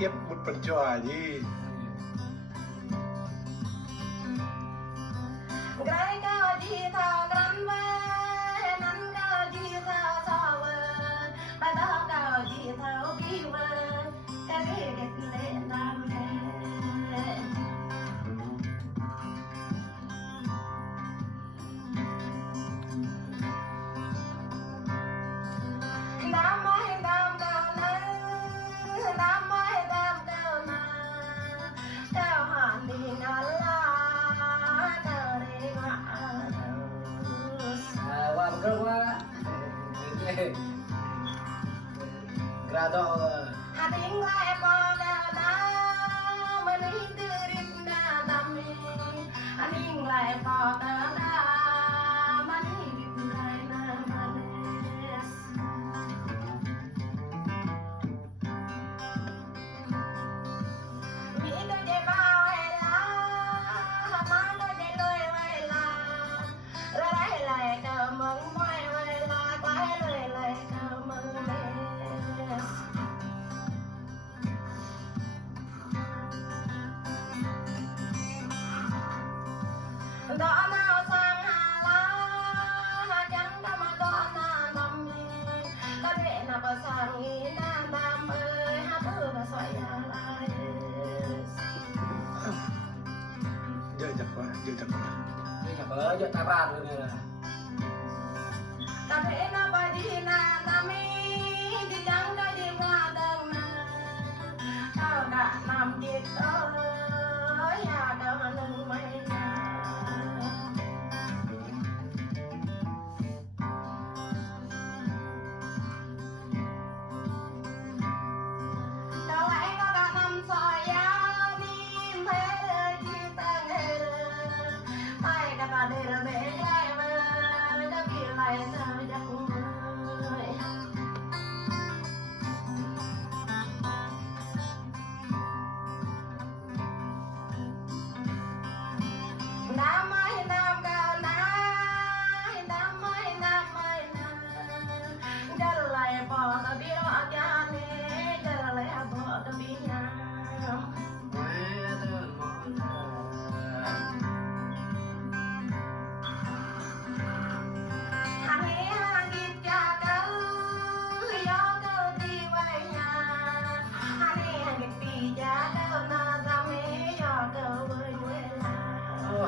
Tiếp một phần trò gì cái cao gì thao đắm về nắng cao gì thao sao về ba đó cao gì thao đi về cái đẹp lên nam Grado Ating lại bỏ đào đá mà ní tư rít đá đam mê Ating lại bỏ đào đá mà ní rít lại nà mà nès Mỹ tôi chạy bao hay là má tôi chạy lôi hay là ra đây lại cờ mừng môi hay là quay lôi lại cờ mừng nès đó nào sang hà la chẳng có mà có na nằm có thể là bà sang nghĩ na nam ơi hát thơ là xoay hà la Dơ chặt quá Dơ ta ba rồi nè có thể là bà đi na nam thì chẳng có gì qua đơn cao đã nằm chết ơi nhà đâu nâng mây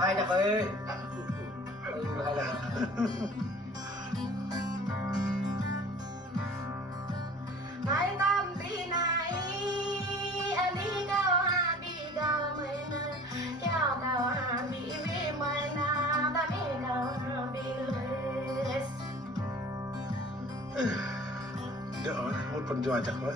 Hai đập ơi hai đập penjual jak wa.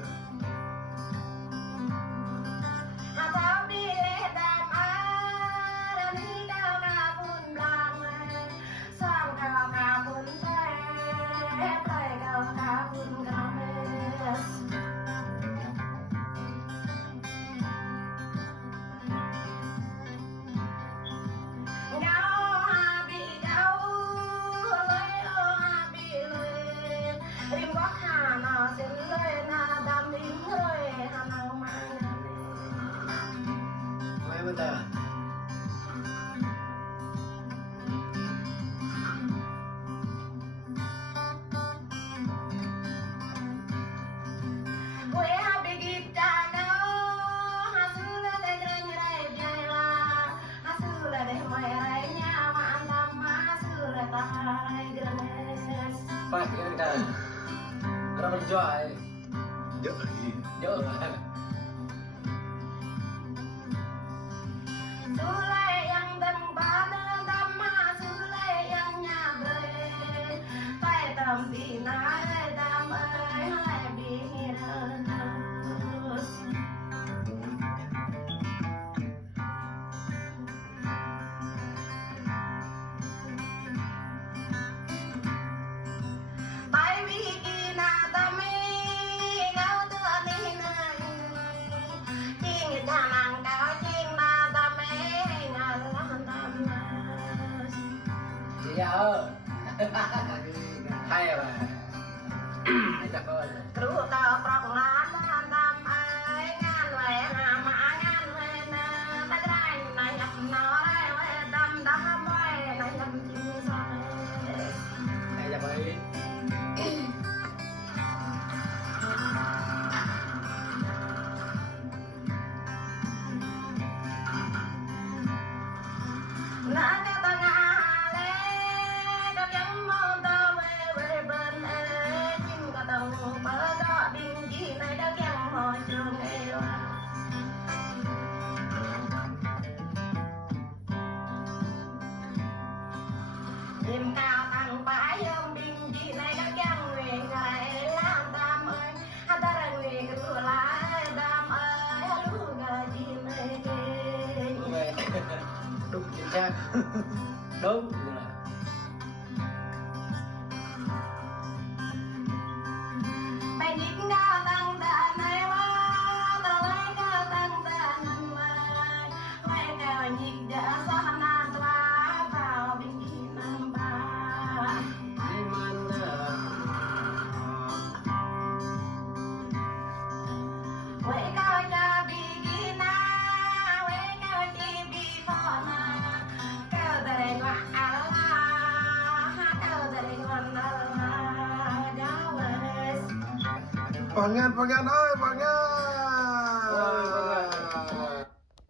Atau bila damai ni kau kabun belang, sang kau kabun teh kau kabun games. Kau habi kau, habi rim góc hà nó xin lời na đam rim rồi hà nó mang. Mày bên ta. Gue habi kita no, hasil dari gerai jaya, hasil dari mai nyawa antam hasil dari gerai. Phải cái người ta. Nó bên giỏi. Dợ gì. Dỡ. Sulai yang dan pada dama sulai yang nyabre, pai tampi nare damai hai bihirus. Pai bihina tami kau tu ni nai, ching janang kau ching na tami ngalah tamas. Dạ. Hay à bà. Hay chắc ơi. Kru kau prok ngan tam ai ngan we ma ngan we na ta drai na nhap no ai we dam dam we na nhap chim sa. Hay chắc ơi. Na ka ta nga le ka yang mo ta we ben e chim ka tong ba da ding ji na da kyang ho chung e wa. Đêm cao tăng bãi ông đinh gì này đã kêu người ngày làm đam ơi, hát ta là người cứ lại đam ơi, lũ gà gì này kê. Mày. Đúng chính xác. Đúng. Bài nhịp cao tăng đàn này quá, ta lấy cao tăng đàn này, lấy cao nhịp đã xa nan toa vào bình gì năm ba. Hay man. Quay cao cho bigina, quay cao chi bifona, cao đời ngoại ala, cao đời ngoan ala, giáo es. Pangan ơi,